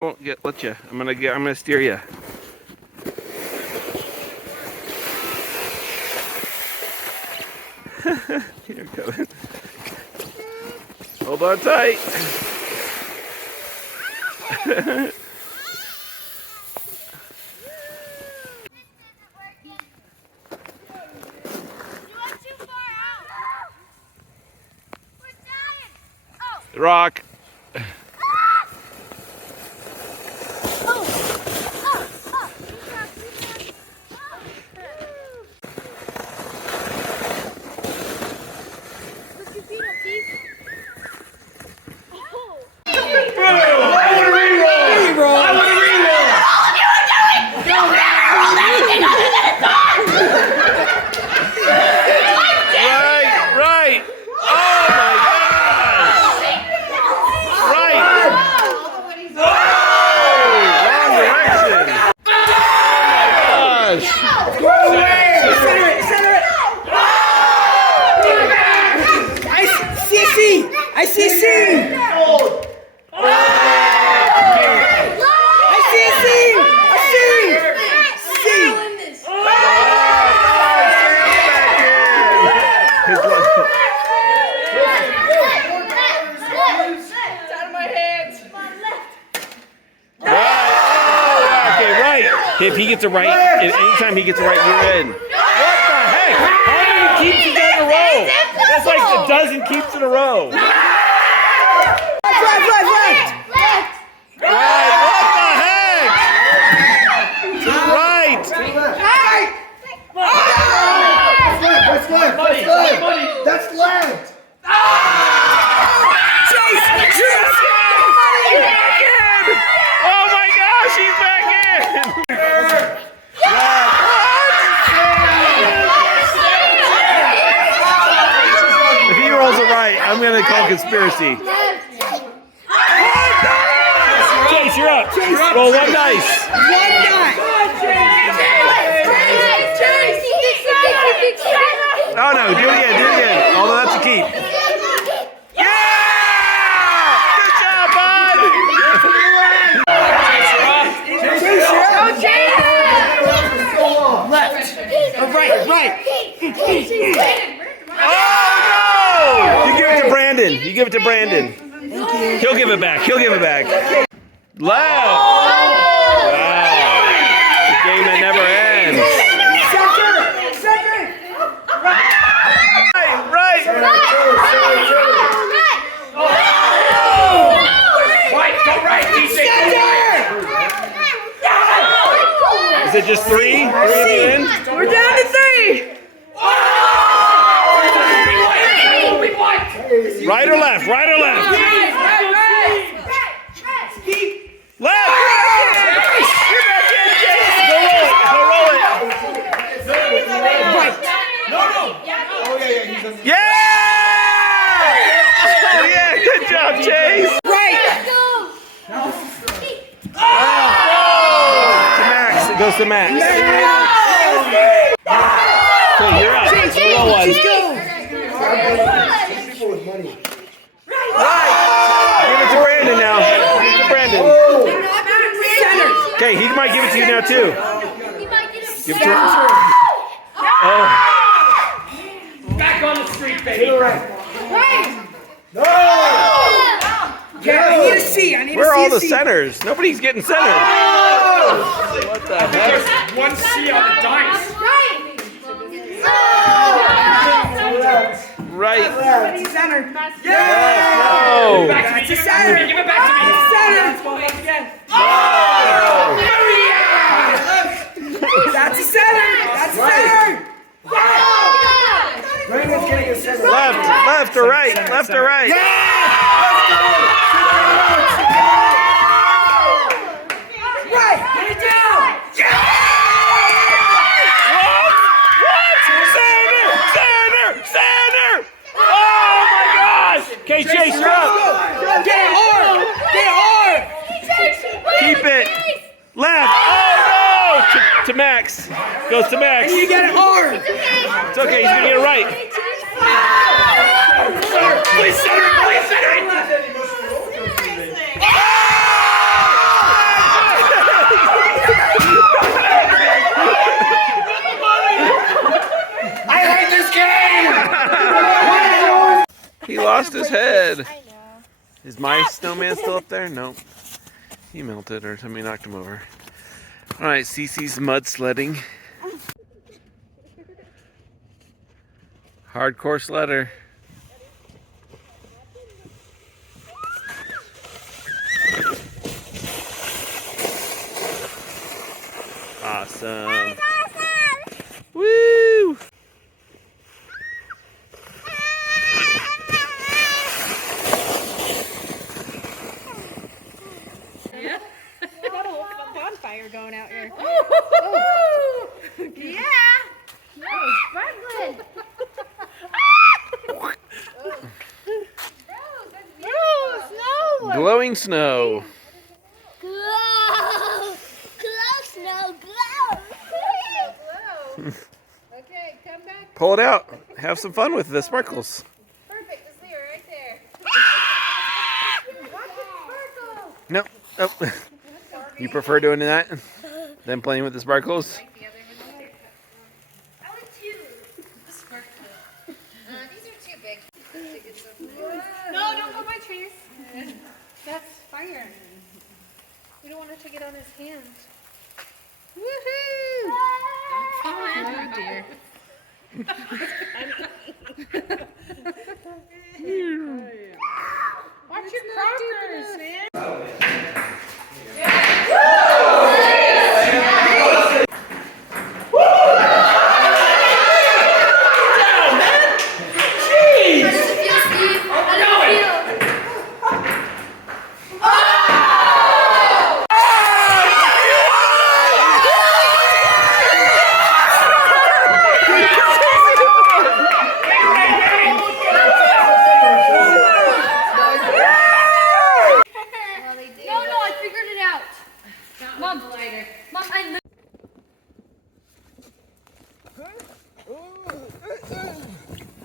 Won't let you. I'm gonna steer you. Here it goes. Hold on tight. Rock. I see C! If he gets it right, anytime he gets it right, you're in. What the heck? How many keeps it in a row? That's like a dozen keeps in a row. Left! Right, what the heck? Right. That's left! Oh my gosh, he's back in! If he rolls it right, I'm gonna call conspiracy. Chase, you're up. Roll one dice. Oh no, do it again. Although that's a keep. Right. Oh no! You give it to Brandon. He'll give it back. Left. Wow. The game that never ends. Center. Right. Is it just three? Three at the end? We're down to 3. Right or left? Right. Left! You're back in, Jason! Go roll it! Right. Yeah! Oh yeah, good job, Chase! Right. To Max, it goes to Max. Okay, you're up. Go roll one. Right! Give it to Brandon now. Give it to Brandon. Okay, he might give it to you now too. Give it to him. Oh. Back on the street, baby. No! I need a C. Where are all the centers? Nobody's getting centered. What the heck? There's one C on the dice. Right. Center. No. Back to me. Center. Give it back to me. Center. That's a center. Left or right? Center! Oh my gosh! Okay, Chase, you're up. Get hard. Keep it. Left. Oh no! To Max. Goes to Max. You get it hard. It's okay, he's gonna get it right. Please center it. Oh! head. I know. Is my snowman still up there? Nope. He melted or somebody knocked him over. All right, Cece's mud sledding. Hardcore sledder. Awesome. Woo! Got a whole bonfire going out here. Yeah. No, sparkling. Snow. Glowing snow. Glow. Glow, snow, glow. Okay, come back. Pull it out. Have some fun with the sparkles. Perfect. Just leave it right there. Watch it sparkle. Nope. Nope. You prefer doing that than playing with the sparkles? I want two. These are too big. No, don't go by trees. That's fire. We don't want to take it on his hand. Woohoo! Oh dear. Watch your crackers, man.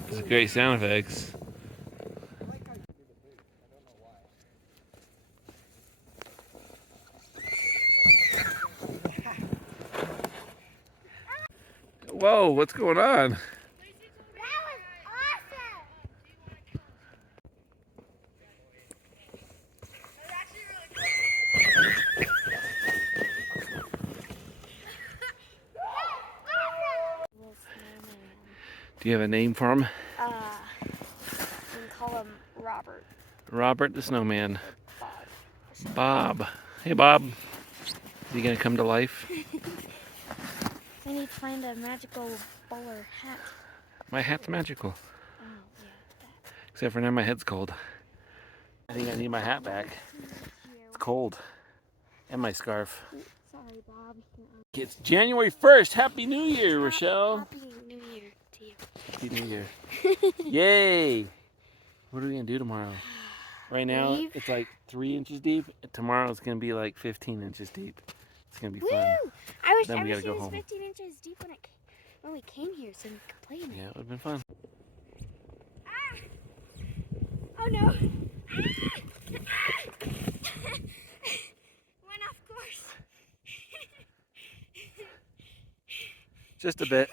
Those are great sound effects. Whoa, what's going on? That was awesome. That was actually really cool. Do you have a name for him? You can call him Robert. Robert the Snowman. Bob. Bob. Hey, Bob. Is he gonna come to life? I need to find a magical bowler hat. My hat's magical. Oh, yeah. Except for now my head's cold. I think I need my hat back. It's cold. And my scarf. Sorry, Bob. It's January 1st. Happy New Year, Rochelle. Happy New Year to you. Happy New Year. Yay! What are we gonna do tomorrow? Right now, Leave. it's like 3 inches deep. Tomorrow, it's gonna be like 15 inches deep. It's gonna be Woo! fun. I wish Then we it gotta go was home. 15 inches deep when we came here so we could play in it. Yeah, it would've been fun. Oh no! Went off course. Just a bit.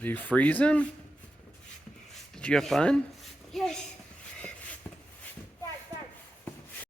Are you freezing? Did you have fun? Yes.